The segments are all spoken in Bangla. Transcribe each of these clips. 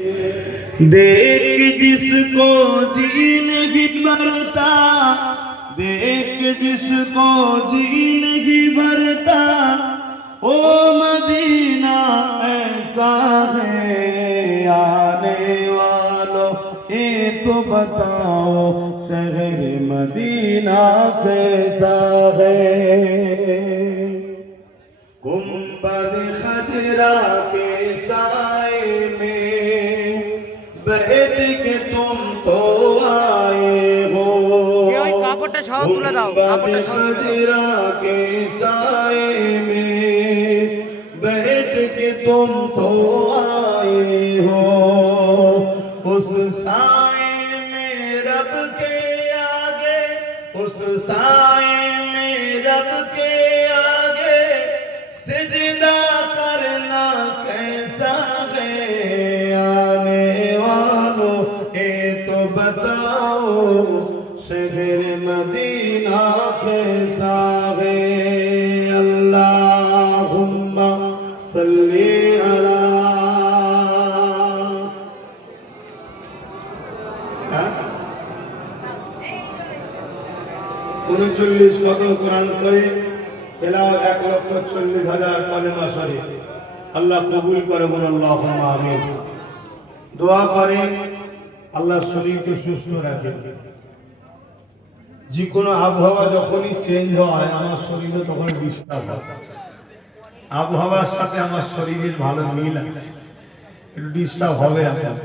देख जिसको जी नहीं भरता, देख जिसको जी नहीं भरता, ओ मदीना ऐसा है। आने वालों ये तो बताओ शहर मदीना कैसा है। गुंबद खजरा के साए में बैठ के तुम तो आए हो। गुंबद खजरा के साए में बैठ के तुम तो आए हो। उस साए में रब के आगे, उस साए में रब के आगे सिजदा करना कैसा है। आने वालों ये तो बताओ शहर मदीना कैसा है। अल्लाहुम्मा सल्ली अला 39 কদম কোরআন শরীফ তেলাওয়াত 1,40,000 কালেমা শরীফ আল্লাহ কবুল করে বলুন আল্লাহুম্মা আমিন। দোয়া করেন আল্লাহ শরীরকে সুস্থ রাখে। যে কোনো আবহাওয়া যখনই চেঞ্জ হয় আমার শরীরে তখন ডিস্টার্ব হয়। আবহাওয়ার সাথে আমার শরীরের ভালো মিল আছে, একটু ডিস্টার্ব হবে। এখন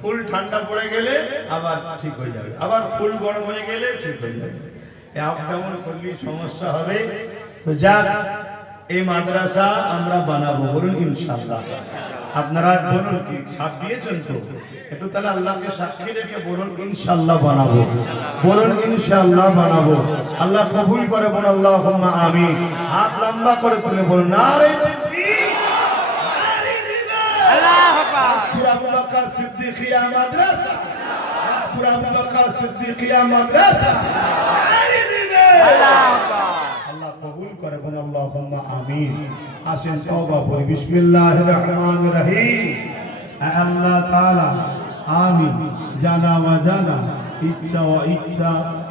ফুল ঠান্ডা পড়ে গেলে আবার ঠিক হয়ে যাবে, আবার ফুল গরম হয়ে গেলে ঠিক হয়ে যাবে। আপ ডাউন করলে সমস্যা হবে। তো যাক, এই মাদ্রাসা আমরা বানাবো, বলুন ইনশাআল্লাহ। আপনারা বলুন কি সাথ দিয়েছেন তো? একটু তাহলে আল্লাহকে সাক্ষী রেখে বলুন ইনশাআল্লাহ বানাবো, বলুন ইনশাআল্লাহ বানাবো। আল্লাহ কবুল করে বলুন আল্লাহুম্মা আমিন। হাত লম্বা করে তুলে বলুন নারে তাকবীর, নারে রিসালাত, আল্লাহু আকবার। আবু বকর সিদ্দিকিয়া মাদ্রাসা, আবু বকর সিদ্দিকিয়া মাদ্রাসা, নারে রিসালাত, আল্লাহু আকবার। আল্লাহ কবুল করে বলুন আল্লাহুম্মা আমিন। আসেন তওবা পড়ি। বিসমিল্লাহির রহমানির রহিম। আল্লাহ তাআলা আমি জানা ওয়া জানা, ইচ্ছা ও ইচ্ছা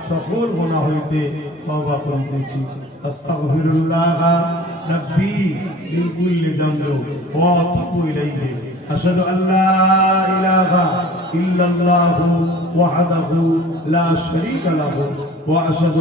সকল গুনাহ হইতে তওবা করিতেছি। আস্তাগফিরুল্লাহ রাব্বি মিন কুল্লি যামবি ওয়া আতুবু ইলাইহি। আশহাদু আল্লা ইলাহা ইল্লাল্লাহু ওয়াহদাহু লা শারীকা লাহু ওয়া আশহাদু